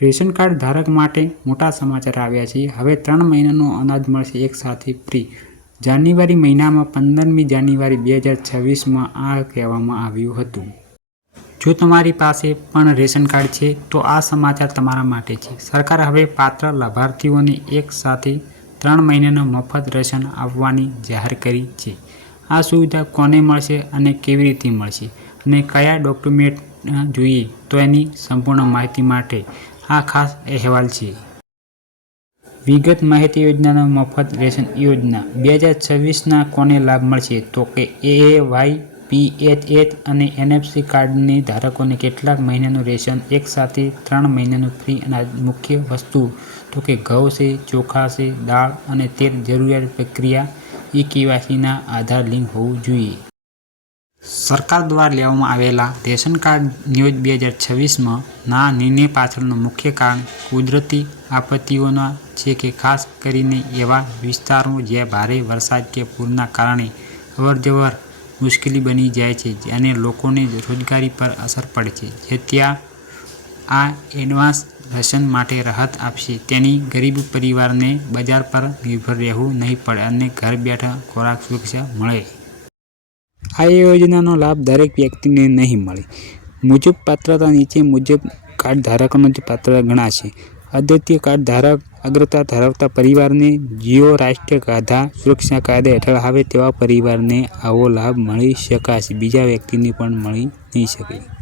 Ration card ધારક માટે મોટા સમાચાર આવ્યા છે. હવે ત્રણ મહિનાનું અનાજ મળશે એક સાથે ફ્રી. જાન્યુઆરી મહિનામાં પંદરમી જાન્યુઆરી બે હજાર છવ્વીસમાં આ કહેવામાં આવ્યું હતું. જો તમારી પાસે પણ રેશન કાર્ડ છે, તો આ સમાચાર તમારા માટે છે. સરકાર હવે પાત્ર લાભાર્થીઓને એક સાથે ત્રણ મહિનાનું મફત રેશન આપવાની જાહેર કરી છે. આ સુવિધા કોને મળશે અને કેવી રીતે મળશે અને કયા ડોક્યુમેન્ટ જોઈએ, તો એની સંપૂર્ણ માહિતી માટે આ ખાસ અહેવાલ છે. વિગત માહિતી યોજનાનો મફત રેશન યોજના. બે હજાર છવ્વીસના કોને લાભ મળશે? તો કે એ વાય પી એચ એચ અને એનએફસી કાર્ડની ધારકોને કેટલાક મહિનાનું રેશન, એક સાથે ત્રણ મહિનાનું ફ્રી અનાજ, મુખ્ય વસ્તુ તો કે ઘઉં છે, ચોખા છે, દાળ અને તેલ જરૂરિયાત પ્રક્રિયા, ઈ કેવાયસીના આધાર લિંક હોવું જોઈએ. સરકાર દ્વારા લેવામાં આવેલા રેશન કાર્ડ નિયોજ બે હજાર છવ્વીસમાં ના નિર્ણય પાછળનું મુખ્ય કારણ કુદરતી આપત્તિઓના છે કે ખાસ કરીને એવા વિસ્તારો જ્યાં ભારે વરસાદ કે પૂરના કારણે અવરજવર મુશ્કેલી બની જાય છે અને લોકોને રોજગારી પર અસર પડે છે, જે ત્યાં આ એડવાન્સ રેશન માટે રાહત આપશે. તેની ગરીબ પરિવારને બજાર પર નિર્ભર રહેવું નહીં પડે અને ઘર બેઠા ખોરાક સુરક્ષા મળે. આ યોજનાનો લાભ દરેક વ્યક્તિને નહીં મળે. મુજબ પાત્રતા નીચે મુજબ કાર્ડ ધારકોનો જ પાત્ર ગણાશે. અદ્વિતીય કાર્ડ ધારક, અગ્રતા ધરાવતા પરિવારને જીઓ રાષ્ટ્રીય કાયદા સુરક્ષા કાયદા હેઠળ આવે તેવા પરિવારને આવો લાભ મળી શકાશે. બીજા વ્યક્તિને પણ મળી નહીં શકે.